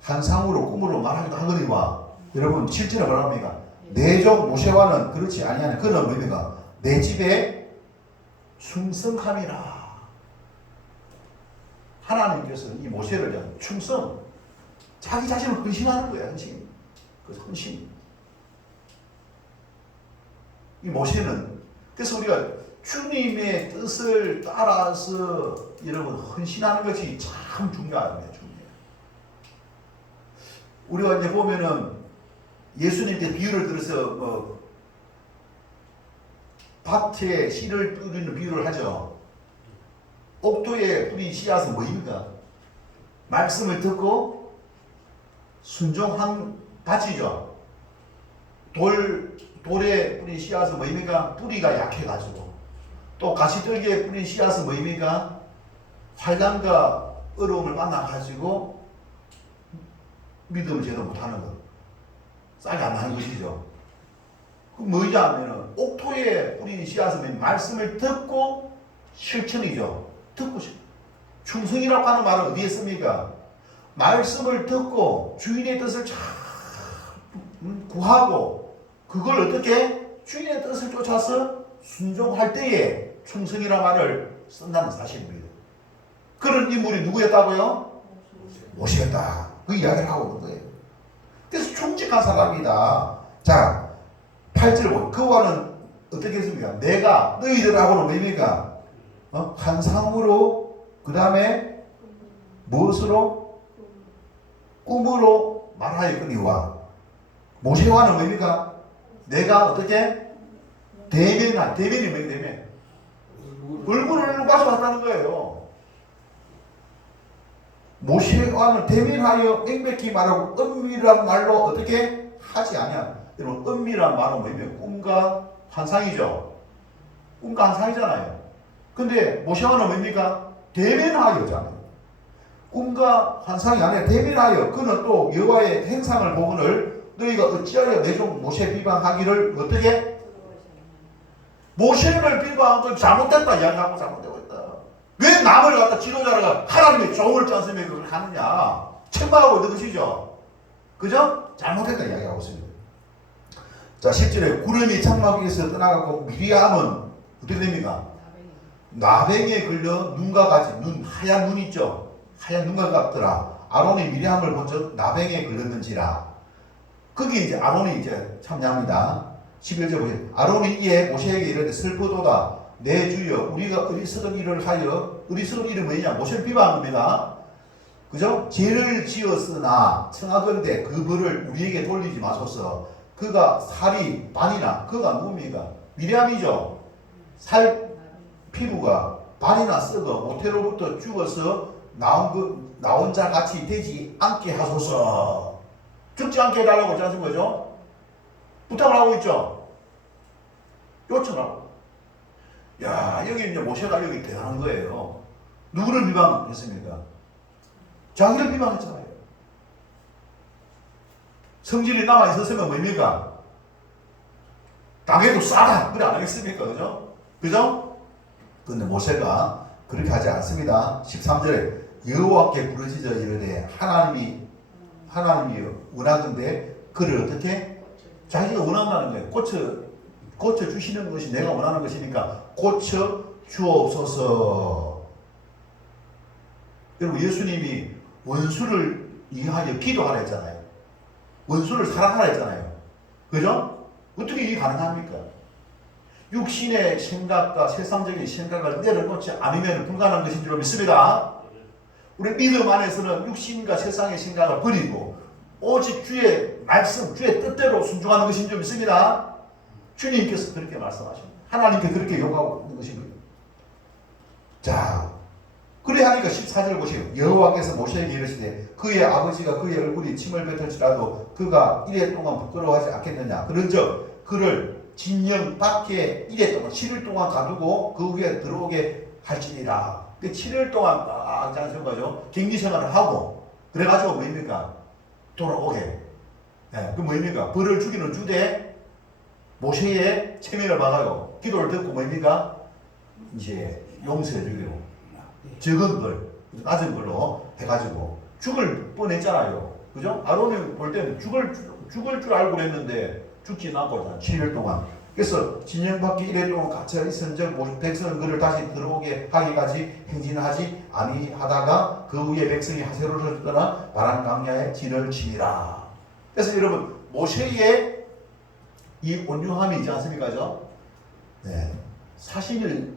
환상으로 꿈으로 말하기도 하거니와. 여러분 7절에 뭐랍니까? 내 종 모세와는 그렇지 아니하는 그는 뭡니까? 내 집에 충성함이라. 하나님께서 이 모세를 충성, 자기 자신을 헌신하는 거야. 헌신. 그 헌신. 이 모세는 그래서 우리가 주님의 뜻을 따라서 여러분 헌신하는 것이 참 중요합니다. 우리가 이제 보면은 예수님께 비유를 들어서 밭에 씨를 뿌리는 비유를 하죠. 옥토에 뿌린 씨앗은 뭐입니까? 말씀을 듣고 순종한 밭이죠. 돌에 뿌린 씨앗은 뭐입니까? 뿌리가 약해가지고. 또 가시떨기에 뿌린 씨앗은 뭐입니까? 환난과 어려움을 만나가지고 믿음을 제대로 못하는 것. 싹이 안 나는 것이죠. 그럼 뭐냐 하면은 옥토에 뿌린 씨앗은 말씀을 듣고 실천이죠. 듣고 충성이라고 하는 말은 어디에 씁니까? 말씀을 듣고 주인의 뜻을 잘 구하고 그걸 어떻게 주인의 뜻을 쫓아서 순종할 때에 충성이라는 말을 쓴다는 사실입니다. 그런 인물이 누구였다고요? 모세였다. 그 이야기를 하고 있는 거예요. 그래서 충직한 사람이다. 자, 8절을 보면 그와는 어떻게 했습니까? 내가 너희들하고는 뭡니까? 환상으로 그 다음에 무엇으로? 꿈으로 말하였거니와. 모세와는 뭡니까? 내가 어떻게? 대면이 뭐예요? 대면. 얼굴을 마주한다는 거예요. 모세와는 대면하여 명백히 말하고 은밀한 말로 어떻게 하지 않냐. 여러분 은밀한 말은 뭐냐면 꿈과 환상이죠. 꿈과 환상이잖아요. 근데 모세와는 뭡니까? 대면하여잖아요. 꿈과 환상이 아니라 대면하여. 그는 또 여호와의 행상을 보거늘 너희가 어찌하여 내 종 모세 비방하기를 어떻게? 모세를 비방한 건 잘못됐다 이야기하고 잘못되고 있다. 왜 남을 갖다 지도자가 하나님의 종을 짰으면 그걸 하느냐. 책망하고 있는 것이죠. 그죠? 잘못됐다 이야기하고 있습니다. 자 10절에 구름이 장막 위에서 떠나가고 미리암은 어떻게 됩니까? 나병에 걸려 눈과 같이 하얀 눈 있죠. 하얀 눈과 같더라. 아론이 미리암을 본즉 나병에 걸렸는지라. 거기 이제 아론이 이제 참여합니다. 11절 보세요. 아론이 이에 모세에게 이르되 슬프도다. 내 주여 우리가 어리석은 일을 하여. 어리석은 일은 뭐냐? 모세를 비방합니다. 그죠? 죄를 지었으나 청하건대 그 벌을 우리에게 돌리지 마소서. 그가 살이 반이나. 그가 누굽니까? 미리암이죠. 살 피부가 반이나 썩어 모태로부터 죽어서 나온 자 같이 되지 않게 하소서. 죽지 않게 해달라고 하지 않습니까? 거죠? 부탁을 하고 있죠. 요청하고. 야, 여기 이제 모세가 여기 대단한 거예요. 누구를 비방했습니까? 자기를 비방했잖아요. 성질이 남아있었으면 뭡니까? 당해도 싸다. 그래 안 하겠습니까? 그죠? 그죠? 근데 모세가 그렇게 하지 않습니다. 13절에 여호와께 부르짖어 이르되 하나님이 원하던데 그를 어떻게 자기가 원한다는 거예요. 고쳐 주시는 것이 내가 원하는 것이니까 고쳐 주옵소서. 여러분 예수님이 원수를 위하여 기도하라 했잖아요. 원수를 사랑하라 했잖아요. 그죠? 어떻게 이게 가능합니까? 육신의 생각과 세상적인 생각을 내려놓지 않으면 불가능한 것인 줄 믿습니다. 우리 믿음 안에서는 육신과 세상의 생각을 버리고 오직 주의 말씀, 주의 뜻대로 순종하는 것인 줄 믿습니다. 주님께서 그렇게 말씀하십니다. 하나님께 그렇게 요구하고 있는 것입니다. 자, 그래 하니까 14절 보세요. 여호와께서 모세에게 이르시되 그의 아버지가 그의 얼굴이 침을 뱉을지라도 그가 이래 동안 부끄러워하지 않겠느냐. 그런즉 그를 진영 밖에 이래 동안 7일 동안 가두고 그 위에 들어오게 할지니라. 그 7일 동안 딱 장성 거죠. 격리 생활을 하고 그래가지고 뭐입니까? 돌아오게. 네, 그 뭐입니까? 벌을 죽이는 주되 모세의 체면을 막아요. 기도를 듣고 뭐입니까? 이제 용서해 주기로. 적은 벌, 낮은 걸로 해가지고 죽을 뻔했잖아요. 그죠? 아론이 볼 때는 죽을 줄 알고 그랬는데 죽지 않고 7일 동안. 그래서 진영 밖에 1일 동안 갇혀 있은즉 백성은 그를 다시 들어오게 하기까지 행진하지 아니하다가 그 후에 백성이 하세로를 떠나 바란 강야에 진을 치니라. 그래서 여러분 모세의 이 온유함이 있지 않습니까? 네. 40년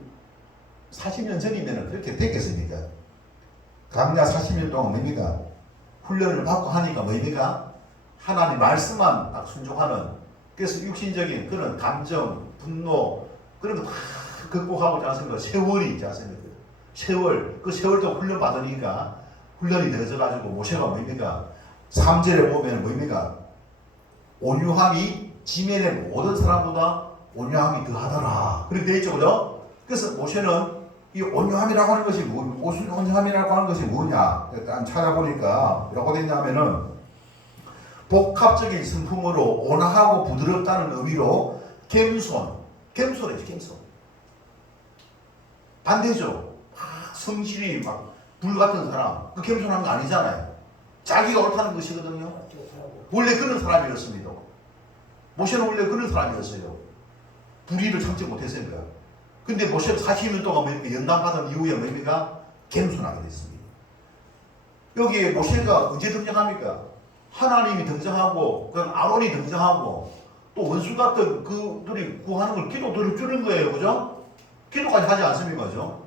전이면 그렇게 됐겠습니까? 강야 40년 동안 뭡니까? 훈련을 받고 하니까 뭡니까? 하나님 말씀만 딱 순종하는. 그래서 육신적인 그런 감정, 분노 그런 거 다 극복하고 있지 않습니까? 세월이 있지 않습니까? 세월, 그 세월도 훈련 받으니까 훈련이 늦어가지고 모세가 뭡니까? 3절에 보면 뭡니까? 온유함이 지면의 모든 사람보다 온유함이 더하더라. 그렇게 되어 있죠, 그죠? 그래서 모세는 이 온유함이라고 하는 것이 무슨 온유함이라고 하는 것이 뭐냐? 일단 찾아보니까 뭐라고 됐냐면은 복합적인 성품으로 온화하고 부드럽다는 의미로 겸손이죠, 겸손. 반대죠. 성실히 막 불 같은 사람, 그 겸손한 거 아니잖아요. 자기가 옳다는 것이거든요. 원래 그런 사람이었습니다. 모세는 원래 그런 사람이었어요. 불의를 참지 못했으니까. 근데 모세가 40년 동안 뭡니까? 연단받은 이후에 뭡니까? 겸손하게 됐습니다. 여기에 모세가 언제 등장합니까? 하나님이 등장하고, 그럼 아론이 등장하고, 또 원수 같은 그들이 구하는 걸 기도 들어주는 거예요. 그죠? 기도까지 하지 않습니까? 그죠?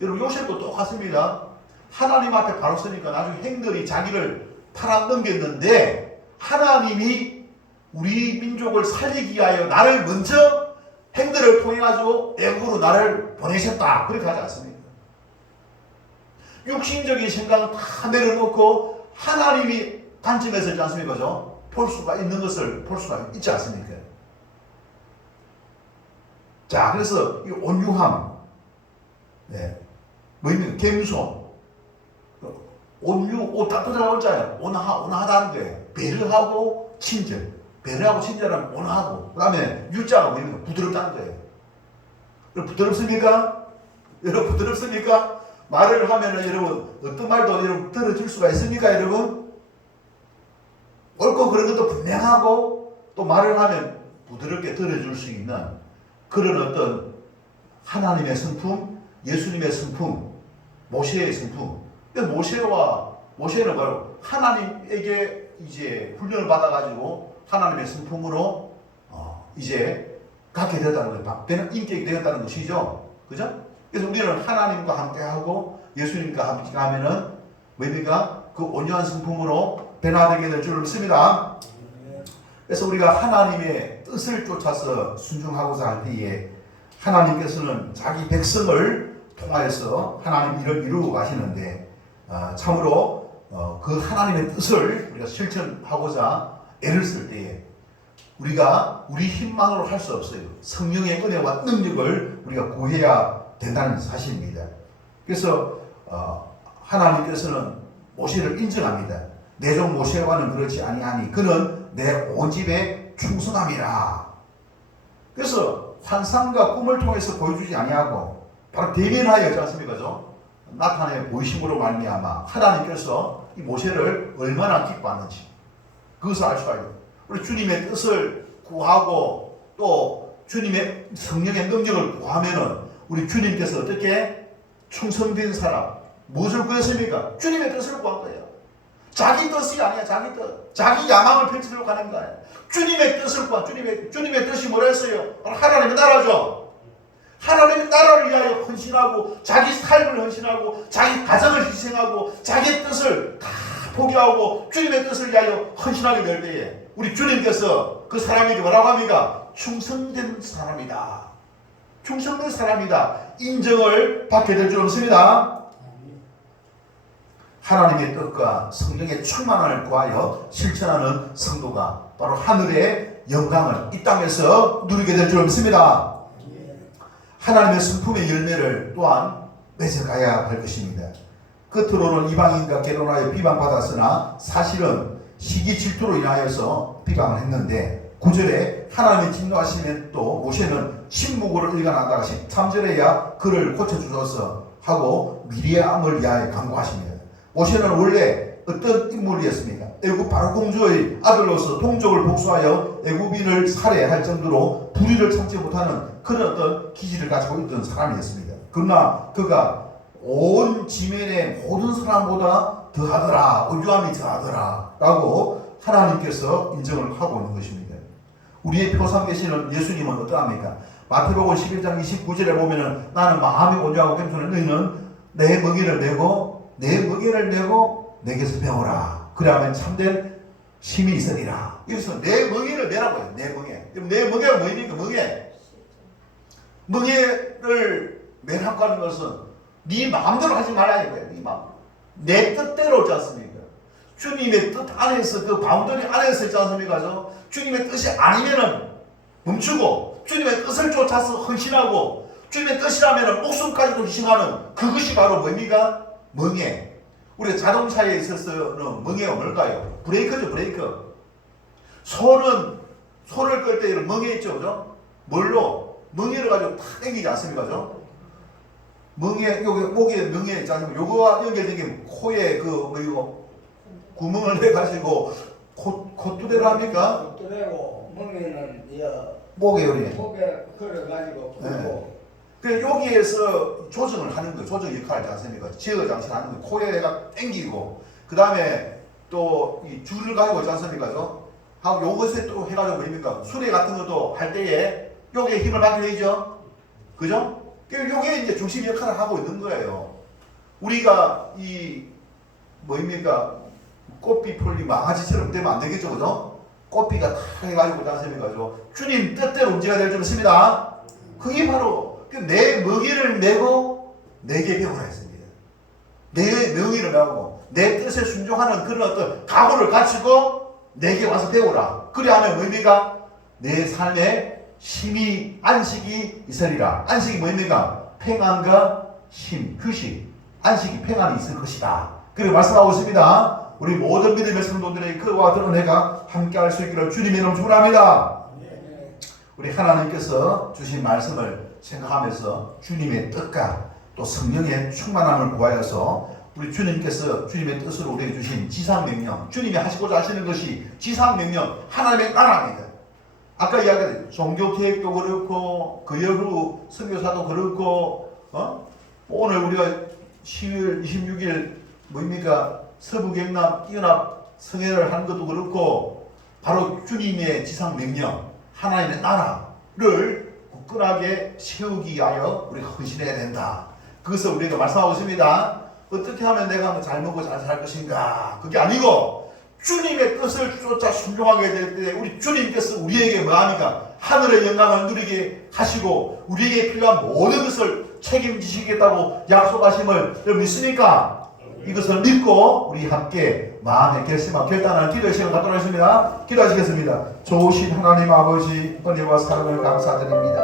여러분, 요셉도 똑같습니다. 하나님 앞에 바로 서니까 나중에 행들이 자기를 팔아넘겼는데, 하나님이 우리 민족을 살리기 위하여 나를 먼저 행들을 통해가지고 애국으로 나를 보내셨다. 그렇게 하지 않습니까? 육신적인 생각을 다 내려놓고 하나님이 관점에서 있지 않습니까? 볼 수가 있는 것을 볼 수가 있지 않습니까? 자, 그래서 이 온유함, 네, 뭐입니까? 겸손, 온유, 따뜻하다고 했잖아요. 온화하다는 거예요. 배려하고 친절, 배려하고 친절은 온화하고, 그 다음에 유자가 뭐입니까? 부드럽다는 거예요. 여러분 부드럽습니까? 여러분 부드럽습니까? 말을 하면은 여러분 어떤 말도 여러분 들어줄 수가 있습니까? 여러분 옳고 그런 것도 분명하고 또 말을 하면 부드럽게 들어줄 수 있는 그런 어떤 하나님의 성품, 예수님의 성품, 모세의 성품. 모세는 바로 하나님에게 이제 훈련을 받아가지고 하나님의 성품으로 이제 갖게 되었다는 거예요. 인격이 되었다는 것이죠. 그죠? 그래서 우리는 하나님과 함께하고 예수님과 함께하면은 뭡니까? 그 온유한 성품으로 변화되게 될 줄 믿습니다. 그래서 우리가 하나님의 뜻을 쫓아서 순종하고자 할 때에 하나님께서는 자기 백성을 통하여서 하나님 일을 이루고 가시는데 참으로 그 하나님의 뜻을 우리가 실천하고자 애를 쓸 때에 우리가 우리 힘만으로 할 수 없어요. 성령의 은혜와 능력을 우리가 구해야 된다는 사실입니다. 그래서 하나님께서는 모세를 인정합니다. 내 종 모세와는 그렇지 아니하니 그는 내 온 집에 충성함이라. 그래서 환상과 꿈을 통해서 보여주지 아니하고 바로 대면하여 있지 않습니까? 나타내 보이심으로 말미암아 하나님께서 이 모세를 얼마나 기뻐하는지 그것을 알 수가 있어요. 우리 주님의 뜻을 구하고 또 주님의 성령의 능력을 구하면은 우리 주님께서 어떻게 충성된 사람 무엇을 구했습니까? 주님의 뜻을 구한 거예요. 자기 뜻이 아니야. 자기 뜻. 자기 야망을 펼치려고 하는 거예요. 주님의 뜻을 구한 주님의 뜻이 뭐라 했어요? 하나님의 나라죠. 하나님의 나라를 위하여 헌신하고 자기 삶을 헌신하고 자기 가정을 희생하고 자기 뜻을 다 포기하고 주님의 뜻을 위하여 헌신하게 될 때에 우리 주님께서 그 사람에게 뭐라고 합니까? 충성된 사람이다. 충성된 사람이다. 인정을 받게 될 줄 믿습니다. 하나님의 뜻과 성령의 충만함을 구하여 실천하는 성도가 바로 하늘의 영광을 이 땅에서 누리게 될 줄 믿습니다. 하나님의 성품의 열매를 또한 맺어가야 할 것입니다. 겉으로는 이방인과 결혼하여 비방받았으나 사실은 시기 질투로 인하여서 비방을 했는데 9절에 하나님의 진노하시면 또 모세는 침묵으로 일관하다가 13절에야 그를 고쳐주소서 하고 미리암을 위하여 간구하십니다. 모세는 원래 어떤 인물이었습니까? 애굽 바로 공주의 아들로서 동족을 복수하여 애굽인을 살해할 정도로 불의를 참지 못하는 그런 어떤 기질을 가지고 있던 사람이었습니다. 그러나 그가 온 지면의 모든 사람보다 더하더라, 온유함이 더하더라 라고 하나님께서 인정을 하고 있는 것입니다. 우리의 표상 되시는 예수님은 어떠합니까? 마태복음 11장 29절에 보면은 나는 마음이 온유하고 겸손한 너희는 내 먹이를 내고 내게서 배우라. 그래야만 참된 힘이 있으리라. 여기서 내 먹이를 내라고 해요. 내 먹이. 내 먹이가 뭐입니까? 먹이를 내라고 하는 것은 네 마음대로 하지 말아야 돼요. 네 마음. 내 뜻대로 있지 않습니까? 주님의 뜻 안에서 그 바운더리 안에서 있지 않습니까? 주님의 뜻이 아니면은 멈추고 주님의 뜻을 쫓아서 헌신하고 주님의 뜻이라면 목숨까지도 희생하는 그것이 바로 뭡니까? 멍에. 우리가 자동차에 있어서는 멍에가 뭘까요? 브레이크죠, 브레이크. 손을 끌 때 이런 멍에 있죠, 그죠? 뭘로? 멍에를 가지고 탁 당기지 않습니까, 그죠? 멍에, 여기 목에 멍에 있지 않습니까? 요거와 연결된 게 코에 이거 구멍을 내가지고 콧두대로 합니까? 콧두대고 멍에는 목에 우리. 목에 걸어가지고 풀고. 그 여기에서 조정을 하는 거예요. 조정 역할을 하지 않습니까? 제어 장치를 하는 거예요. 코에가 땡기고 그 다음에 또 이 줄을 가지고 있지 않습니까? 하고 요것에 또 해가지고 뭡니까? 수레 같은 것도 할 때에 요게 힘을 받게 되죠. 그죠? 요게 이제 중심 역할을 하고 있는 거예요. 우리가 이 뭐입니까? 꽃비 풀리 망아지처럼 되면 안 되겠죠. 그죠? 꽃비가 다 해가지고 있지 않습니까? 주님 뜻대로 움직여야 될 줄 믿습니다. 그게 바로 내 먹이를 내고 내게 배우라 했습니다. 내 명의를 배우고 내 뜻에 순종하는 그런 어떤 각오를 갖추고 내게 와서 배우라. 그래야만 뭡니까? 내 삶에 힘이 안식이 있으리라. 안식이 뭡니까? 평안과 힘, 휴식. 안식이 평안이 있을 것이다. 그리고 말씀하고 있습니다. 우리 모든 믿음의 성도들의 그와 같은 은혜가 함께할 수 있기를 주님의 이름으로 축원합니다. 우리 하나님께서 주신 말씀을 생각하면서 주님의 뜻과 또 성령의 충만함을 구하여서 우리 주님께서 주님의 뜻으로 우리에게 주신 지상명령, 주님이 하시고자 하시는 것이 지상명령, 하나님의 나라입니다. 아까 이야기했던 종교개혁도 그렇고 그 여후 선교사도 그렇고 오늘 우리가 10월 26일 뭐입니까? 서부경남 연합 성회를 하는 것도 그렇고 바로 주님의 지상명령, 하나님의 나라를 굳건하게 세우기 위하여 우리가 헌신해야 된다. 그것을 우리가 말씀하고 있습니다. 어떻게 하면 내가 잘 먹고 잘 살 것인가? 그게 아니고 주님의 뜻을 쫓아 순종하게 될 때 우리 주님께서 우리에게 뭐합니까? 하늘의 영광을 누리게 하시고 우리에게 필요한 모든 것을 책임지시겠다고 약속하심을 여러분 믿습니까? 이것을 믿고 우리 함께 마음의 결심하고 결단하는 기도의 시간 갖도록 하겠습니다. 기도하시겠습니다. 좋으신 하나님 아버지 은혜와 사랑을 감사드립니다.